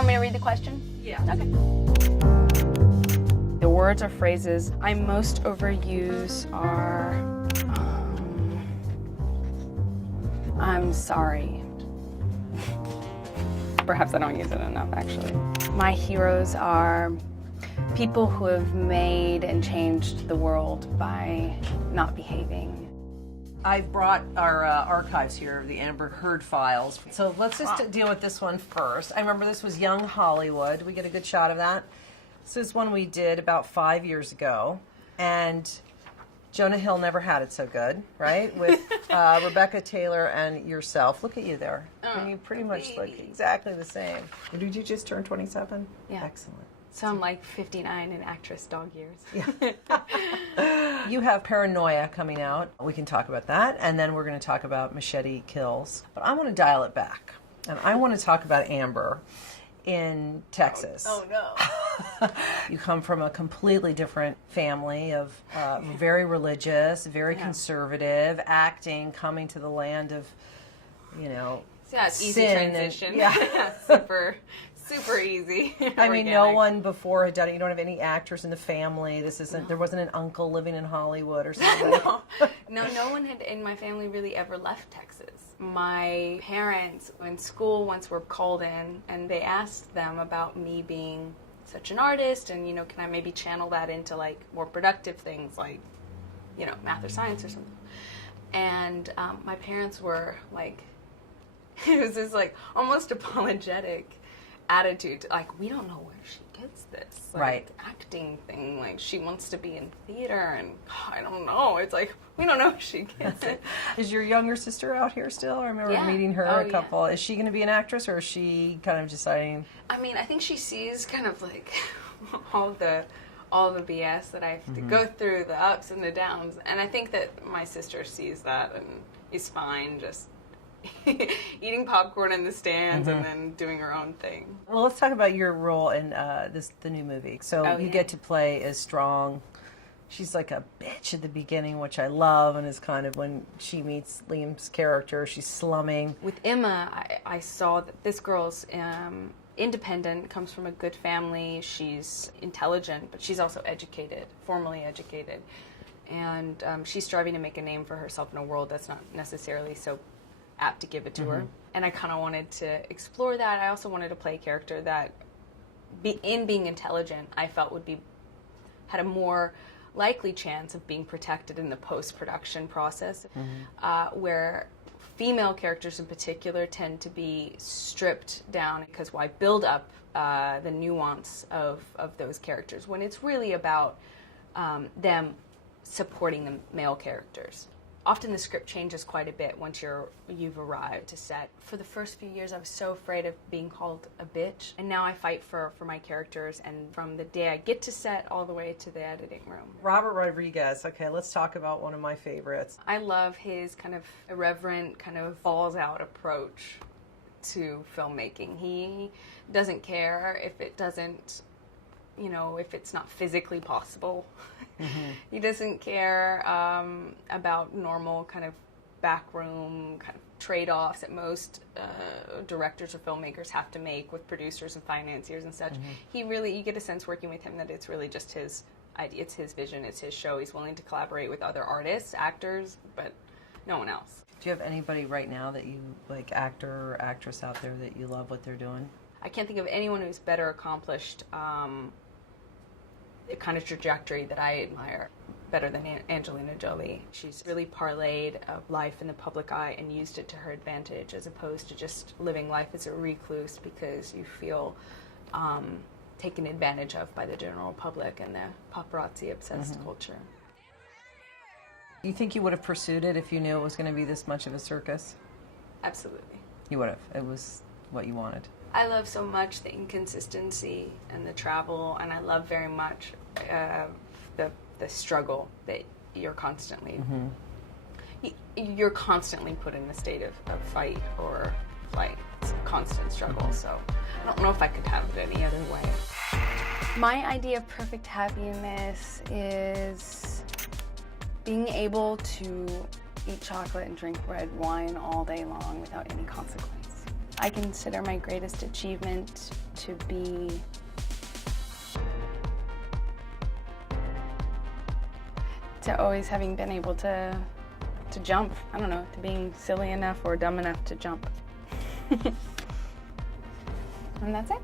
want me to read the question? Yeah. Okay. The words or phrases I most overuse are, I'm sorry. Perhaps I don't use it enough, actually. My heroes are people who have made and changed the world by not behaving. I've brought our archives here, the Amber Heard files. So let's just deal with this one first. I remember this was Young Hollywood. We get a good shot of that. This is one we did about 5 years ago. And Jonah Hill never had it so good, right? With Rebecca Taylor and yourself. Look at you there. And you pretty much look exactly the same. Did you just turn 27? Yeah. Excellent. So I'm like 59 in actress dog years. Yeah. You have Paranoia coming out. We can talk about that. And then we're going to talk about Machete Kills. But I want to dial it back. And I want to talk about Amber in Texas. Oh no. You come from a completely different family of very religious, very conservative, acting, coming to the land of, Yeah, it's easy sin transition. And, super easy. I mean, no one before had done it. You don't have any actors in the family. This isn't. There wasn't an uncle living in Hollywood or something. No one had in my family really ever left Texas. My parents in school once were called in, and they asked them about me being such an artist, and can I maybe channel that into like more productive things like, math or science or something. And my parents were like, it was this like almost apologetic attitude, like, we don't know where she gets this acting thing, like she wants to be in theater, and I don't know, it's like we don't know if she gets it. Is your younger sister out here still? I remember meeting her a couple. Is she going to be an actress, or is she kind of deciding? I mean, I think she sees kind of like all the BS that I have to go through, the ups and the downs, and I think that my sister sees that and is fine just eating popcorn in the stands and then doing her own thing. Well, let's talk about your role in the new movie. So you get to play as Strong. She's like a bitch at the beginning, which I love, and is kind of when she meets Liam's character, she's slumming. With Emma, I saw that this girl's independent, comes from a good family. She's intelligent, but she's also educated, formally educated. And she's striving to make a name for herself in a world that's not necessarily so apt to give it to her. And I kind of wanted to explore that. I also wanted to play a character that, in being intelligent, I felt had a more likely chance of being protected in the post-production process, where female characters in particular tend to be stripped down because why build up the nuance of those characters when it's really about them supporting the male characters. Often the script changes quite a bit once you've arrived to set. For the first few years, I was so afraid of being called a bitch, and now I fight for my characters, and from the day I get to set all the way to the editing room. Robert Rodriguez, okay, let's talk about one of my favorites. I love his kind of irreverent, kind of falls-out approach to filmmaking. He doesn't care if it doesn't, if it's not physically possible. He doesn't care about normal kind of backroom kind of trade-offs that most directors or filmmakers have to make with producers and financiers and such. You get a sense working with him that it's really just his idea, it's his vision, it's his show. He's willing to collaborate with other artists, actors, but no one else. Do you have anybody right now that you, like, actor or actress out there that you love what they're doing? I can't think of anyone who's better accomplished the kind of trajectory that I admire better than Angelina Jolie. She's really parlayed life in the public eye and used it to her advantage, as opposed to just living life as a recluse because you feel taken advantage of by the general public and the paparazzi-obsessed culture. You think you would have pursued it if you knew it was going to be this much of a circus? Absolutely. You would have. It was what you wanted. I love so much the inconsistency and the travel, and I love very much the struggle that you're constantly you're constantly put in a state of fight or flight. It's a constant struggle, so I don't know if I could have it any other way. My idea of perfect happiness is being able to eat chocolate and drink red wine all day long without any consequence. I consider my greatest achievement to be always having been able to jump. I don't know, to being silly enough or dumb enough to jump. And that's it.